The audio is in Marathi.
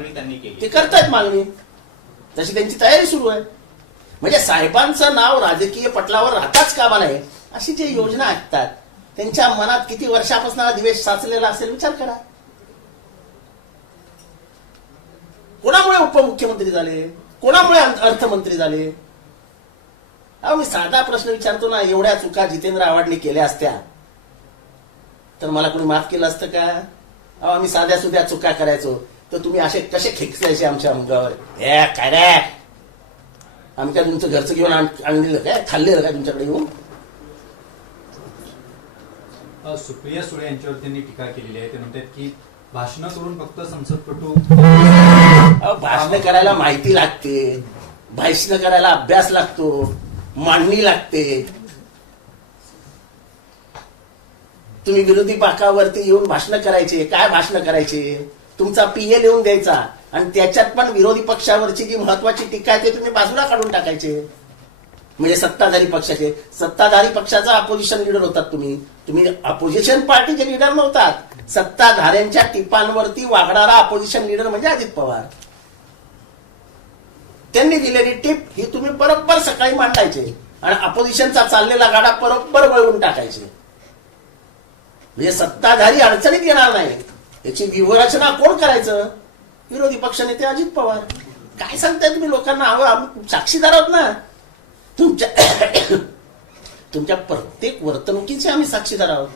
मागणी त्यांनी केली. ते करतायत मागणी, तशी त्यांची तयारी सुरू आहे. म्हणजे साहेबांचं नाव राजकीय पटलावर राहताच कामा नये अशी जी योजना ऐकतात त्यांच्या मनात किती वर्षापासून हा द्वेष साचलेला असेल विचार करा. कोणामुळे उपमुख्यमंत्री झाले, कोणामुळे अर्थमंत्री झाले? अहो मी साधा प्रश्न विचारतो ना, एवढ्या चुका जितेंद्र आव्हाडने केल्या असत्या तर मला कोणी माफ केलं असतं का? अहो आम्ही साध्या सुध्या चुका करायचो तर तुम्ही असे कसे खेकसायचे आमच्या अंगावर? हे काय रे, आम्ही काय तुमचं घरचं घेऊन आणलेलं काय, खाल्लेलं काय तुमच्याकडे येऊन? सुप्रिया सुळे यांच्यावर त्यांनी टीका केलेली आहे. ते म्हणतात की भाषण करून फक्त संसदपटू. भाषण करायला माहिती लागते, भाषण करायला अभ्यास लागतो, मांडणी लागते. तुम्ही विरोधी बाकावरती येऊन भाषण करायचे, काय भाषण करायचे? तुमचा पीए लिहून द्यायचा आणि त्याच्यात पण विरोधी पक्षावरची जी महत्वाची टीका आहे ते तुम्ही बाजूला काढून टाकायचे. म्हणजे सत्ताधारी पक्षाचे, सत्ताधारी पक्षाचा अपोजिशन लीडर होतात तुम्ही. तुम्ही अपोजिशन पार्टीचे लीडर नव्हतात. सत्ताधाऱ्यांच्या टिपांवरती वागणारा अपोजिशन लीडर म्हणजे अजित पवार. त्यांनी दिलेली टिप ही तुम्ही बरोबर सकाळी मांडायचे आणि अपोजिशनचा चाललेला गाडा बरोबर वळवून टाकायचे. म्हणजे सत्ताधारी अडचणीत येणार नाही याची व्यूहरचना कोण करायचं? विरोधी पक्षनेते अजित पवार. काय सांगताय तुम्ही लोकांना? आम्ही साक्षीदार आहोत ना तुमच्या प्रत्येक वर्तणुकीचे आम्ही साक्षीदार आहोत.